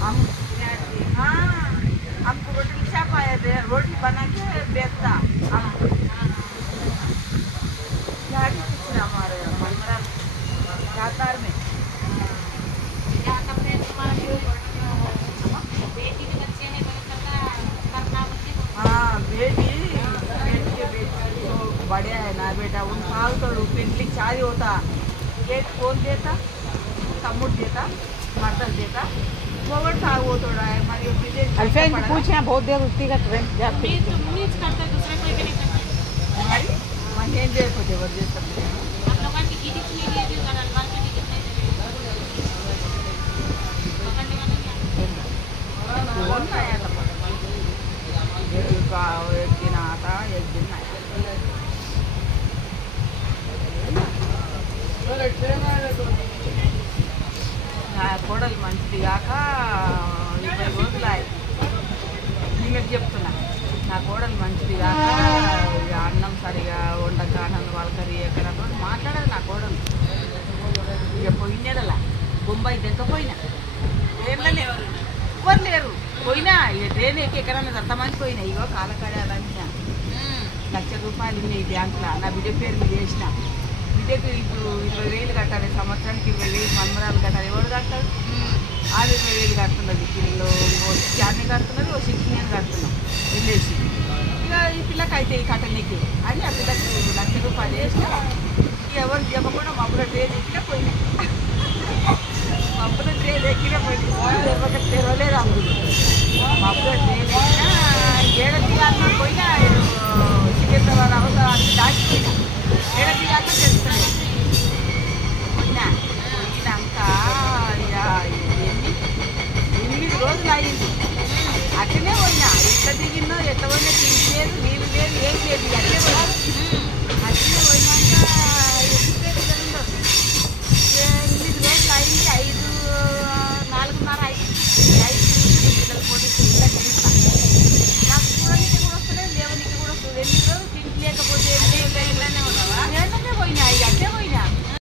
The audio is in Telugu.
हम हाँ हमको रोटी छाप आया थे रोटी बना के बेचता हम गाड़ी कितना हमारे मनमरा जातार में यहाँ का फ्रेंड तुम्हारा बेटी के बच्चे हैं करना हाँ बेटी के बेटी तो बढ़िया है ना बेटा उन साल तो पिंटली चाय होता ये कौन देता तमुड़ देता मर्दल देता वो वो थोड़ा है हमारी अल्फा इनको पूछे हैं बहुत देर उठती का ट्रेन जाती मीच करते दूसरे कोई के नहीं करते हमारी महीने देखो जबरदस्त हम लोगों की गिरी चली गई थी और अलवार में भी कितने पकड़ने वाले नहीं कौन आया था एक दिन आता एक दिन आया నా కోడలు మంచిది కాక 20 రోజులు అయ్యి నీకు చెప్తున్నా నా కోడలు మంచిది కాక అన్నం సరిగా వండక నన్ను వాళ్ళకరి ఎక్కడ మాట్లాడదు నా కోడలు ఇక పోయినాడలా బొంబాయి దగ్గపోయినా ట్రైన్లోనే ఎవ్వరు లేరు పోయినా ఇక ట్రైన్ ఎక్కి ఎక్కడన్నా దత్తమంది పోయినా ఇగో కాలకాడాలని ₹1,00,000 ఉన్నాయి బ్యాంకులో నా బిడ్డ పేరు మీద వేసిన బిడ్డకు ఇప్పుడు 20,000 కట్టాలి సంవత్సరానికి 20,000 మన్మరాలు కట్టాలి ఎవరు కట్టారు ఆమె 20,000 కడుతున్నది పిల్లలు ఆమె కడుతున్నది ఓ 16 కడుతున్నాం వెళ్ళేసి ఇక ఈ పిల్లకి అయితే ఈ కట్టనికి అని ఆ పిల్లకి ₹1,00,000 వేసిన ఎవరు చెప్పకుండా మబ్బుల ట్రైన్ ఎక్కినా పోయినా మబ్బుల ట్రైన్ ఎక్కినా పోయినా తెరవలేదు అమ్ముడు మబ్బుల ట్రైన్ ఎక్కినా ఏడాది అన్న పోయినా సికింద్రాబాద్ అవసరం అన్ని దాటిపోయినా ఏడాది అన్న తెలుస్తుంది పోయినా పోయినాక 8 రోజులు అయింది అట్లనే పోయినా ఎట్లా దిగినో ఎట్లా పోయినా తిండి లేదు నీళ్ళు లేదు ఏం లేదు అట్లే పోయినా